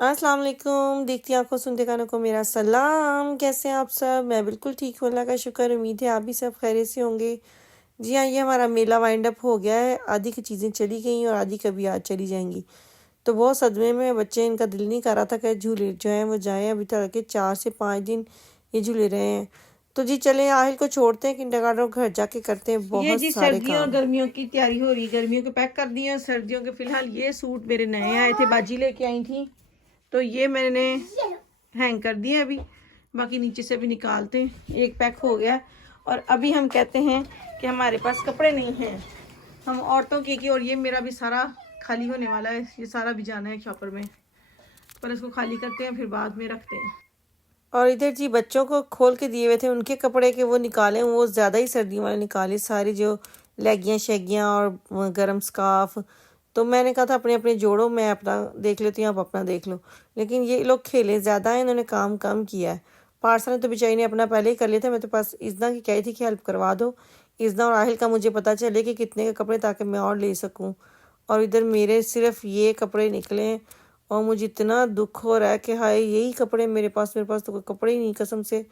अस्सलाम वालेकुम। देखती आंखों सुनते कानों को मेरा सलाम। कैसे हैं आप सब? मैं बिल्कुल ठीक हूँ, अल्लाह का शुक्र। उम्मीद है आप भी सब खैरियत से होंगे। जी हाँ, ये हमारा मेला वाइंड अप हो गया है। आधी की चीज़ें चली गई और आधी कभी आज चली जाएंगी। तो बहुत सदमे में बच्चे, इनका दिल नहीं कर रहा था कि झूले जो हैं वो जाएं। अभी तक के 4 से 5 दिन ये झूले रहे हैं। तो जी चले आहिल को छोड़ते हैं किंडरगार्टन, घर जाके करते हैं ये बहुत जी सारे सर्दियों और काम। गर्मियों की तैयारी हो रही है। गर्मियों के पैक कर दिए और सर्दियों के फिलहाल ये सूट मेरे नए आए थे, बाजी लेके आई थी, तो ये मैंने हैंग कर दिए अभी। बाकी नीचे से भी निकालते हैं। एक पैक हो गया और अभी हम कहते हैं कि हमारे पास कपड़े नहीं हैं, हम औरतों की और ये मेरा भी सारा खाली होने वाला है। ये सारा भी जाना है शॉपर में, पर इसको खाली करते हैं फिर बाद में रखते हैं। और इधर जी बच्चों को खोल के दिए हुए थे, उनके कपड़े के वो निकाले, वो ज़्यादा ही सर्दियों वाले निकाले सारी, जो लेगियाँ शेगियाँ और गर्म स्कार्फ। तो मैंने कहा था अपने अपने जोड़ो, मैं अपना देख लेती हूँ, आप अपना देख लो। लेकिन ये लोग खेले ज़्यादा हैं, इन्होंने काम कम किया है। पार्सा ने तो बेचारी ने अपना पहले ही कर लिया था। मैं तो पास इजना की कही थी कि हेल्प करवा दो। इजना और आहिल का मुझे पता चले कि कितने के कपड़े, ताकि मैं और ले सकूँ। और इधर मेरे सिर्फ ये कपड़े निकले हैं और मुझे इतना दुख हो रहा है कि हाय यही कपड़े मेरे पास तो कोई कपड़े ही नहीं कसम से।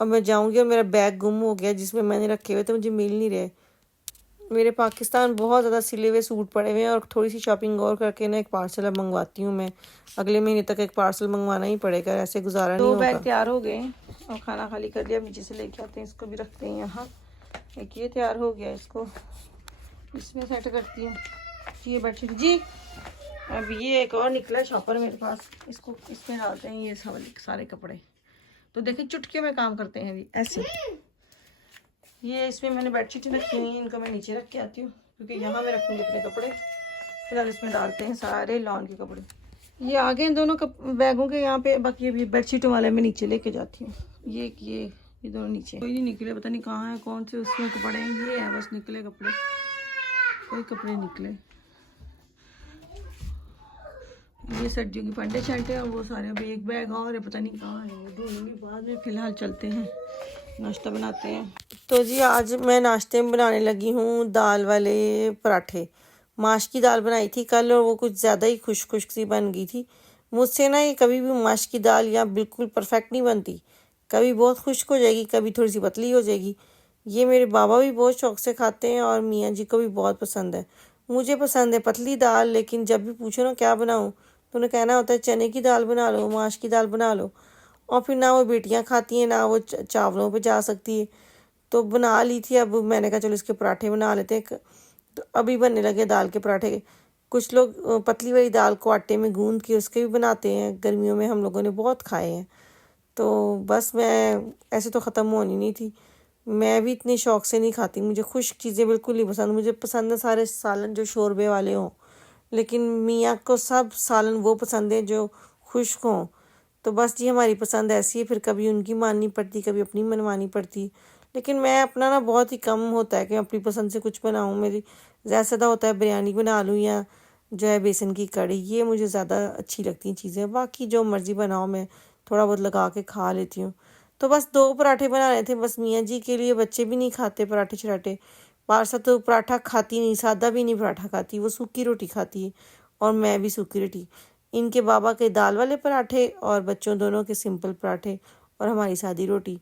और मैं जाऊंगी और मेरा बैग गुम हो गया जिसमें मैंने रखे हुए थे, मुझे मिल नहीं रहे। मेरे पाकिस्तान बहुत ज़्यादा सिले हुए सूट पड़े हुए हैं और थोड़ी सी शॉपिंग और करके ना एक पार्सल अब मंगवाती हूँ मैं। अगले महीने तक एक पार्सल मंगवाना ही पड़ेगा, ऐसे गुजारा नहीं दो बैग होगा। तैयार हो गए और खाना खाली कर दिया। नीचे से लेके आते हैं, इसको भी रखते हैं यहाँ। एक ये तैयार हो गया, इसको इसमें सेट करती हूँ। ये बेडशीट जी, अब ये एक और निकला शॉपर मेरे पास, इसको इसमें डालते हैं ये सारे कपड़े। तो देखिए चुटकियों में काम करते हैं अभी ऐसे। ये इसमें मैंने बेडशीटें रखी हुई हैं, इनको मैं नीचे रख के आती हूँ क्योंकि यहाँ मैं रखूँगी अपने कपड़े। फिलहाल इसमें डालते हैं सारे लॉन के कपड़े। ये आगे इन दोनों बैगों के यहाँ पे, बाकी अभी बेडशीटों वाले मैं नीचे लेके जाती हूँ। ये दोनों नीचे, कोई नहीं निकले, पता नहीं कहाँ है, कौन से उसमें कपड़े हैं। ये है बस निकले कपड़े, कोई कपड़े निकले। ये सर्दियों की पैंटे शर्टें और वो सारे, अभी एक बैग और है, पता नहीं कहाँ है, वो ढूंढूंगी बाद में। फिलहाल चलते हैं, नाश्ता बनाते हैं। तो जी आज मैं नाश्ते में बनाने लगी हूँ दाल वाले पराठे। माश की दाल बनाई थी कल और वो कुछ ज़्यादा ही खुश्क खुश्क सी बन गई थी। मुझसे ना ये कभी भी माश की दाल या बिल्कुल परफेक्ट नहीं बनती। कभी बहुत खुश्क हो जाएगी, कभी थोड़ी सी पतली हो जाएगी। ये मेरे बाबा भी बहुत शौक से खाते हैं और मियाँ जी को भी बहुत पसंद है। मुझे पसंद है पतली दाल, लेकिन जब भी पूछो ना क्या बनाऊँ तो उन्हें कहना होता है चने की दाल बना लो, माश की दाल बना लो। और फिर ना वो बेटियाँ खाती हैं ना वो चावलों पे जा सकती है। तो बना ली थी, अब मैंने कहा चलो इसके पराठे बना लेते हैं। तो अभी बनने लगे दाल के पराठे। कुछ लोग पतली वाली दाल को आटे में गूंद के उसके भी बनाते हैं, गर्मियों में हम लोगों ने बहुत खाए हैं। तो बस मैं ऐसे तो ख़त्म होनी नहीं थी। मैं भी इतने शौक से नहीं खाती, मुझे खुश्क चीज़ें बिल्कुल नहीं पसंद। मुझे पसंद है सारे सालन जो शोरबे वाले हों, लेकिन मियाँ को सब सालन वो पसंद है जो खुश्क हों। तो बस जी हमारी पसंद ऐसी है, फिर कभी उनकी माननी पड़ती, कभी अपनी मनवानी पड़ती। लेकिन मैं अपना ना बहुत ही कम होता है कि मैं अपनी पसंद से कुछ बनाऊँ। मेरी ज़्यादा ज़्यादा होता है बिरयानी बना लूँ या जो है बेसन की कड़ी, ये मुझे ज़्यादा अच्छी लगती हैं चीज़ें। बाकी जो मर्ज़ी बनाओ मैं थोड़ा बहुत लगा के खा लेती हूँ। तो बस 2 पराठे बनाने थे बस मियाँ जी के लिए। बच्चे भी नहीं खाते पराठे शराठे। पारसा तो पराठा खाती नहीं, सादा भी नहीं पराठा खाती, वो सूखी रोटी खाती है और मैं भी सूखी रोटी। इनके बाबा के दाल वाले पराठे और बच्चों दोनों के सिंपल पराठे और हमारी सादी रोटी।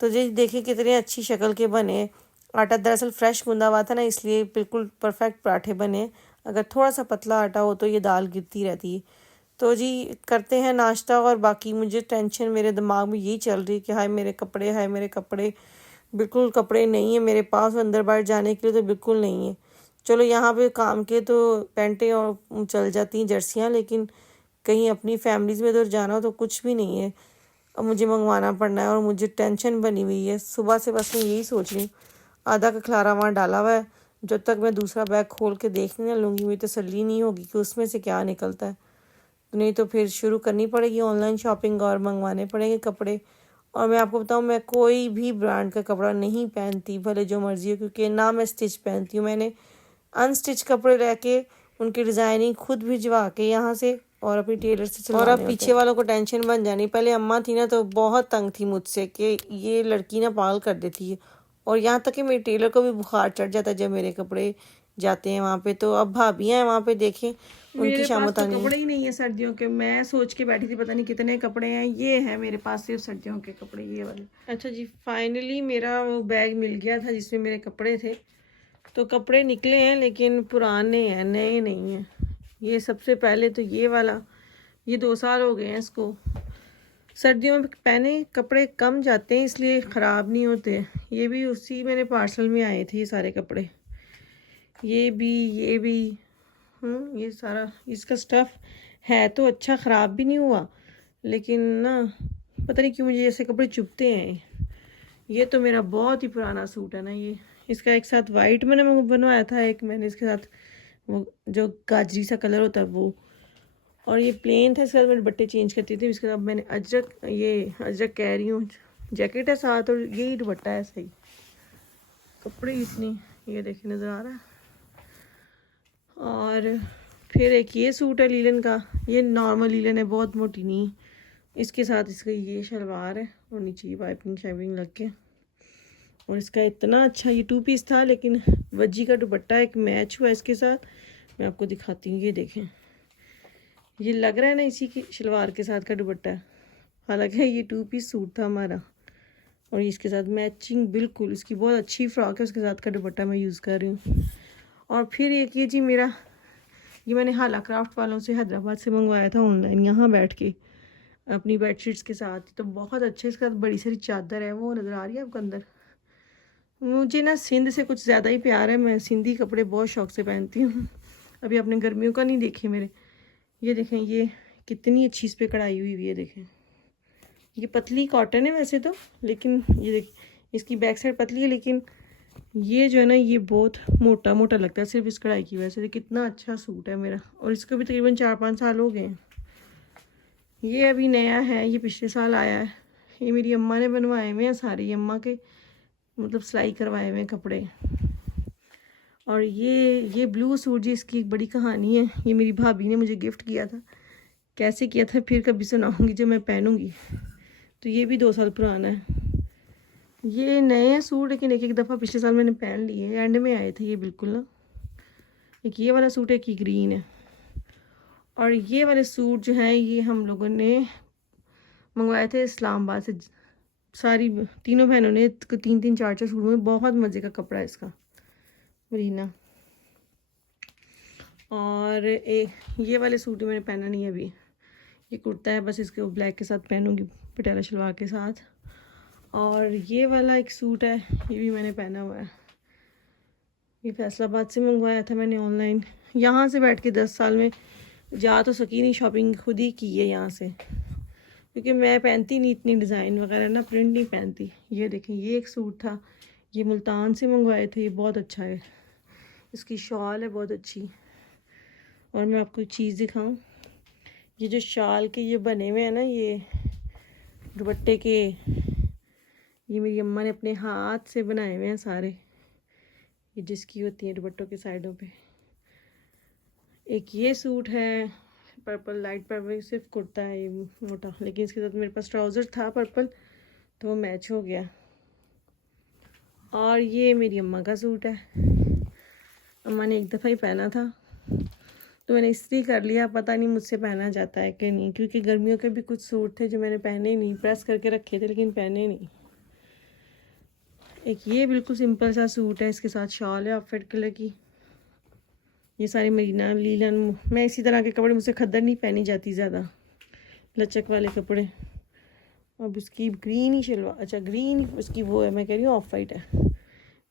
तो जी देखिए कितने अच्छी शक्ल के बने। आटा दरअसल फ्रेश गूंदा हुआ था ना, इसलिए बिल्कुल परफेक्ट पराठे बने। अगर थोड़ा सा पतला आटा हो तो ये दाल गिरती रहती है। तो जी करते हैं नाश्ता। और बाकी मुझे टेंशन मेरे दिमाग में यही चल रही है कि हाय मेरे कपड़े, हाय मेरे कपड़े। बिल्कुल कपड़े नहीं है मेरे पास, अंदर बाहर जाने के लिए तो बिल्कुल नहीं है। चलो यहाँ पे काम के तो पैंटें और चल जाती हैं, जर्सियाँ, लेकिन कहीं अपनी फैमिलीज़ में तो जाना हो तो कुछ भी नहीं है। अब मुझे मंगवाना पड़ना है और मुझे टेंशन बनी हुई है सुबह से। बस मैं यही सोच रही हूँ, आधा का खलारा वहाँ डाला हुआ है, जब तक मैं दूसरा बैग खोल के देखने ना लूँगी मेरी तसल्ली नहीं होगी कि उसमें से क्या निकलता है। नहीं तो फिर शुरू करनी पड़ेगी ऑनलाइन शॉपिंग और मंगवाने पड़ेंगे कपड़े। और मैं आपको बताऊँ, मैं कोई भी ब्रांड का कपड़ा नहीं पहनती, भले जो मर्जी हो, क्योंकि ना मैं स्टिच पहनती हूँ। मैंने अनस्टिच कपड़े लेके उनकी डिज़ाइनिंग खुद भिजवा के यहाँ से और अपनी टेलर से सिलवाने होते हैं। और अब पीछे वालों को टेंशन बन जानी। पहले अम्मा थी ना तो बहुत तंग थी मुझसे कि ये लड़की ना पागल कर देती है, और यहाँ तक कि मेरे टेलर को भी बुखार चढ़ जाता है जब मेरे कपड़े जाते हैं वहाँ पे। तो अब भाभी हैं वहाँ पे, देखें उनकी मेरे शामत पास तो आनी है। कपड़े ही नहीं है सर्दियों के। मैं सोच के बैठी थी पता नहीं कितने कपड़े हैं। ये है मेरे पास सिर्फ सर्दियों के कपड़े, ये वाले। अच्छा जी, फाइनली मेरा वो बैग मिल गया था जिसमें मेरे कपड़े थे। तो कपड़े निकले हैं लेकिन पुराने हैं, नए नहीं हैं। ये सबसे पहले तो ये वाला, ये 2 साल हो गए हैं इसको। सर्दियों में पहने कपड़े कम जाते हैं इसलिए ख़राब नहीं होते। ये भी उसी मेरे पार्सल में आए थे ये सारे कपड़े। ये भी, ये भी, ये सारा इसका स्टफ़ है तो अच्छा, ख़राब भी नहीं हुआ। लेकिन ना पता नहीं क्यों मुझे ऐसे कपड़े चुभते हैं। ये तो मेरा बहुत ही पुराना सूट है ना ये। इसका एक साथ वाइट मैंने बनवाया था, एक मैंने इसके साथ वो जो गाजरी सा कलर होता है वो, और ये प्लेन था। इसके साथ मैंने बट्टे चेंज करती थी। इसके साथ मैंने अजरक कह रही हूँ, जैकेट है साथ और यही दुपट्टा है। सही कपड़े इतनी, ये देखिए नज़र आ रहा है। और फिर एक ये सूट है लीलन का। ये नॉर्मल लीलन है, बहुत मोटी नहीं। इसके साथ इसका ये शलवार है और नीचे ये पाइपिंग शाइपिंग लग के। और इसका इतना अच्छा, ये 2 पीस था लेकिन वज्जी का दुपट्टा एक मैच हुआ इसके साथ। मैं आपको दिखाती हूँ, ये देखें, ये लग रहा है ना इसी की शलवार के साथ का दुपट्टा है। हालांकि ये 2 पीस सूट था हमारा और इसके साथ मैचिंग बिल्कुल। इसकी बहुत अच्छी फ्रॉक है, उसके साथ का दुपट्टा मैं यूज़ कर रही हूँ। और फिर एक ये जी मेरा, ये मैंने हाला क्राफ्ट वालों से हैदराबाद से मंगवाया था ऑनलाइन, यहाँ बैठ के अपनी बेडशीट्स के साथ। तो बहुत अच्छे, इसके साथ बड़ी सारी चादर है, वो नज़र आ रही है आपको अंदर। मुझे ना सिंध से कुछ ज़्यादा ही प्यार है, मैं सिंधी कपड़े बहुत शौक से पहनती हूँ। अभी आपने गर्मियों का नहीं देखे मेरे, ये देखें ये कितनी अच्छी इस पर कढ़ाई हुई हुई है। देखें ये पतली कॉटन है वैसे तो, लेकिन ये देख इसकी बैक साइड पतली है, लेकिन ये जो है ना ये बहुत मोटा मोटा लगता है सिर्फ इस कढ़ाई की वजह से। कितना अच्छा सूट है मेरा, और इसको भी तकरीबन 4-5 साल हो गए हैं। ये अभी नया है, ये पिछले साल आया है। ये मेरी अम्मा ने बनवाए हुए हैं सारे, ये अम्मा के मतलब सिलाई करवाए हुए हैं कपड़े। और ये ब्लू सूट जी, इसकी एक बड़ी कहानी है। ये मेरी भाभी ने मुझे गिफ्ट किया था, कैसे किया था फिर कभी सुनाऊंगी जब मैं पहनूंगी। तो ये भी 2 साल पुराना है। ये नए हैं सूट लेकिन एक दफ़ा पिछले साल मैंने पहन लिए, एंड में आए थे ये बिल्कुल ना। एक ये वाला सूट है कि ग्रीन है, और ये वाले सूट जो हैं ये हम लोगों ने मंगवाए थे इस्लामाबाद से। सारी तीनों बहनों ने 3-3 4-4 सूट में, बहुत मज़े का कपड़ा है इसका, मरीना। और ये वाले सूट मैंने पहना नहीं है अभी। ये कुर्ता है, बस इसके ब्लैक के साथ पहनूंगी पटियाला शलवार के साथ। और ये वाला एक सूट है, ये भी मैंने पहना हुआ है। ये फैसलाबाद से मंगवाया था मैंने ऑनलाइन। यहाँ से बैठ के 10 साल में जा तो सकी नहीं, शॉपिंग खुद ही की है यहाँ से, क्योंकि मैं पहनती नहीं इतनी डिज़ाइन वगैरह ना, प्रिंट नहीं पहनती। ये देखें ये एक सूट था, ये मुल्तान से मंगवाए थे, ये बहुत अच्छा है। इसकी शॉल है बहुत अच्छी। और मैं आपको एक चीज़ दिखाऊं, ये जो शाल के ये बने हुए हैं ना, ये दुपट्टे के, ये मेरी अम्मा ने अपने हाथ से बनाए हुए हैं सारे। ये जिसकी होती है दुपट्टों के साइडों पे। एक ये सूट है पर्पल, लाइट पर्पल, सिर्फ कुर्ता है ये मोटा, लेकिन इसके साथ मेरे पास ट्राउज़र था पर्पल तो वो मैच हो गया। और ये मेरी अम्मा का सूट है, अम्मा ने एक दफ़ा ही पहना था तो मैंने इस्त्री कर लिया। पता नहीं मुझसे पहना जाता है कि नहीं, क्योंकि गर्मियों के भी कुछ सूट थे जो मैंने पहने ही नहीं, प्रेस करके रखे थे लेकिन पहने नहीं। एक ये बिल्कुल सिंपल सा सूट है, इसके साथ शॉल है ऑफ वाइट कलर की। ये सारी मरीना लीलन, मैं इसी तरह के कपड़े, मुझसे खद्दर नहीं पहनी जाती ज़्यादा, लचक वाले कपड़े। अब उसकी ग्रीन ही शलवार, अच्छा ग्रीन उसकी वो है, मैं कह रही हूँ ऑफ वाइट है।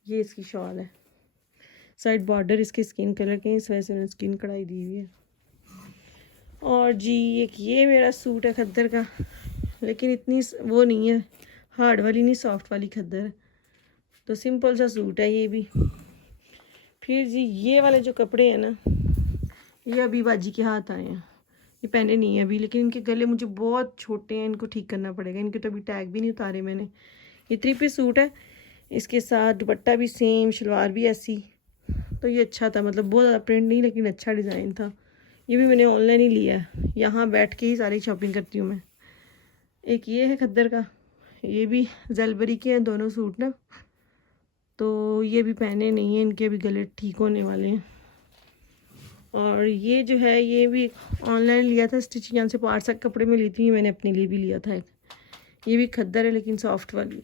ये इसकी शॉल है, साइड बॉर्डर इसके स्किन कलर के, इस वजह से मैंने स्किन कढ़ाई दी हुई है। और जी एक ये मेरा सूट है खद्दर का, लेकिन इतनी वो नहीं है, हार्ड वाली नहीं, सॉफ्ट वाली खद्दर है, तो सिंपल सा सूट है ये भी। फिर जी ये वाले जो कपड़े हैं ना, ये अभी बाजी के हाथ आए हैं, ये पहने नहीं है अभी, लेकिन इनके गले मुझे बहुत छोटे हैं, इनको ठीक करना पड़ेगा। इनके तो अभी टैग भी नहीं उतारे मैंने। ये 3 पीस सूट है, इसके साथ दुपट्टा भी सेम, शलवार भी ऐसी। तो ये अच्छा था, मतलब बहुत ज़्यादा प्रिंट नहीं लेकिन अच्छा डिज़ाइन था। ये भी मैंने ऑनलाइन ही लिया है, यहाँ बैठ के ही सारी शॉपिंग करती हूँ मैं। एक ये है खद्दर का, ये भी जलबरी के हैं दोनों सूट ना, तो ये भी पहने नहीं हैं, इनके भी गले ठीक होने वाले हैं। और ये जो है ये भी ऑनलाइन लिया था स्टिच, यहाँ से पार्सल कपड़े में ली थी, मैंने अपने लिए भी लिया था एक। ये भी खद्दर है लेकिन सॉफ्ट वाली।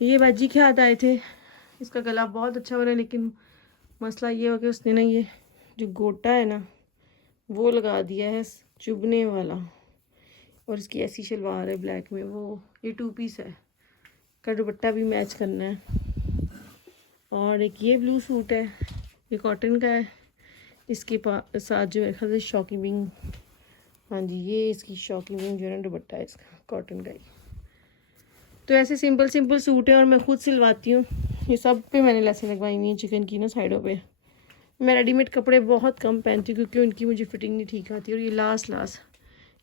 ये बाजी के हाथ आए थे, इसका गला बहुत अच्छा बना, लेकिन मसला ये हो गया उसने ना ये जो गोटा है ना वो लगा दिया है चुभने वाला, और इसकी ऐसी शलवार है ब्लैक में, वो ये 2 पीस है का दुपट्टा भी मैच करना है। और एक ये ब्लू सूट है, ये कॉटन का है, इसके साथ जो है शॉकिंग विंग, हाँ जी ये इसकी शॉकिंग विंग जो है ना दुपट्टा है इसका कॉटन का ही। तो ऐसे सिंपल सिंपल सूट है और मैं खुद सिलवाती हूँ। ये सब पे मैंने लेसें लगवाई हुई हैं चिकन की ना साइडों पे। मैं रेडीमेड कपड़े बहुत कम पहनती हूँ क्योंकि उनकी मुझे फिटिंग नहीं ठीक आती। और ये लास्ट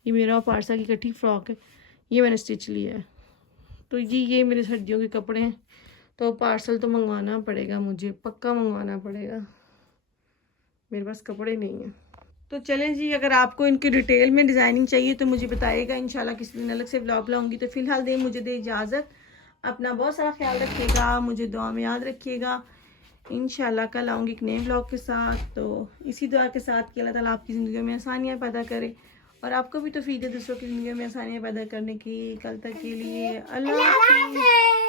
ये मेरा और पारसा की इकट्ठी फ्रॉक है, ये मैंने स्टिच लिया है। तो ये मेरे सर्दियों के कपड़े हैं, तो पार्सल तो मंगवाना पड़ेगा, मुझे पक्का मंगवाना पड़ेगा, मेरे पास कपड़े नहीं हैं। तो चलें जी, अगर आपको इनकी डिटेल में डिज़ाइनिंग चाहिए तो मुझे बताइएगा, इंशाल्लाह किसी दिन अलग से ब्लॉग लाऊंगी। तो फ़िलहाल मुझे दे इजाज़त, अपना बहुत सारा ख्याल रखिएगा, मुझे दुआ में याद रखिएगा। इंशाल्लाह कल आऊँगी एक नए ब्लॉग के साथ। तो इसी दुआ के साथ कि अल्लाह ताला आपकी ज़िंदगी में आसानियाँ पैदा करे और आपको भी तौफीक दे दूसरों की ज़िंदगी में आसानियाँ पैदा करने की। कल तक के लिए अल्लाह हाफ़िज़।